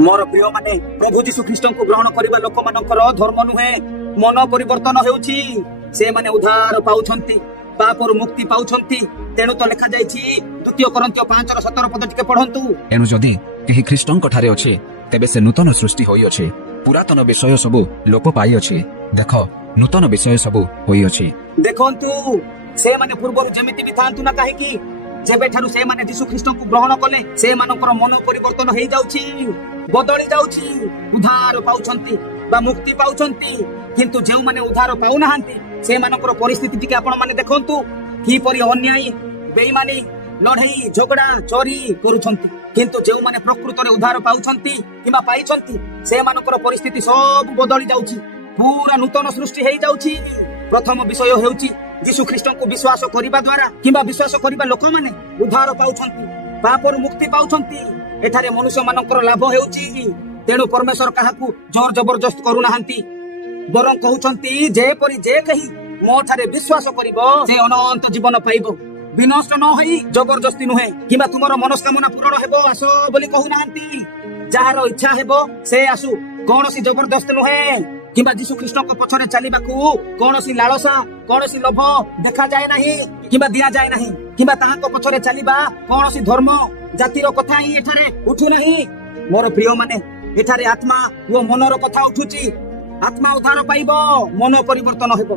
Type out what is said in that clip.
मोर प्रिय माने प्रभु जीशु ख्रीष्ट को ग्रहण करने लोक मानकर धर्म नुहे मन परिवर्तन होउछि से माने उद्धार पाउछंती पापर मुक्ति पाउछंती तेणु तो लिखा जाइछि द्वितीय कोरिन्थियो 5:17 पद टिके पढंतु। एनु जदि केही ख्रीष्टंक ठारे अछि तेबे से नूतन सृष्टि होई अछि पुरातन विषय सबु लोप पाई अछि देख नूतन विषय सबु होई अछि। देखंतु से माने पूर्व जेमिति भी थांतु ना काहे कि जेबे ठारु से माने यीशु ख्रीष्ट को ग्रहण कले से मानकर मन परिवर्तन हेई जाउछि बदली जाउछि उद्धार पाउछंती बा मुक्ति पाउछंती किंतु जेउ माने उद्धार पाउ नाहंती से मानकर परिस्थिति टिके आपण माने देखंतु की परि अन्यायी बेईमानी लढई झगड़ा चोरी करूछंती किंतु जेउ माने प्रकृत रे उद्धार पाउछंती किबा पाइछंती से मानकर परिस्थिति सब बदली जाउछि पूरा नूतन सृष्टि हेई जाउछि। प्रथम विषय हेउछि यीशु ख्रीष्ट को विश्वास करिबा द्वारा किबा विश्वास करिबा लोक माने उद्धार पाउछंती पापर मुक्ति पाउछंती एठारे मनुष्य मानकर लाभ हेउछि तेणु परमेश्वर काहाकू जोर जबरदस्त करू नाहंती बरं कहउछंती जे परि जे कहि मो ठारे विश्वास करिवो से अनंत जीवन पाइबो विनष्ट न होई जबरदस्ती नुहे किबा तुमरो मनस्कामना पूर्ण हेबो आसो बोली कहू नाहंती जहार इच्छा हेबो से आसु कोनोसी जबरदस्त नुहे किबा यीशु ख्रीष्ट को पछरे चलीबाकू कोनोसी लालसा कोनोसी लोभ देखा जाय नाही किबा दिया जाय नाही किबा ताहाको पछरे चलीबा कोनोसी धर्म जातिर कथा ही एठारे उठु नाही। मोर प्रिय माने एठारे आत्मा वो मनर कथा उठुची आत्मा उद्धार पाइबो मन परिवर्तन हेबो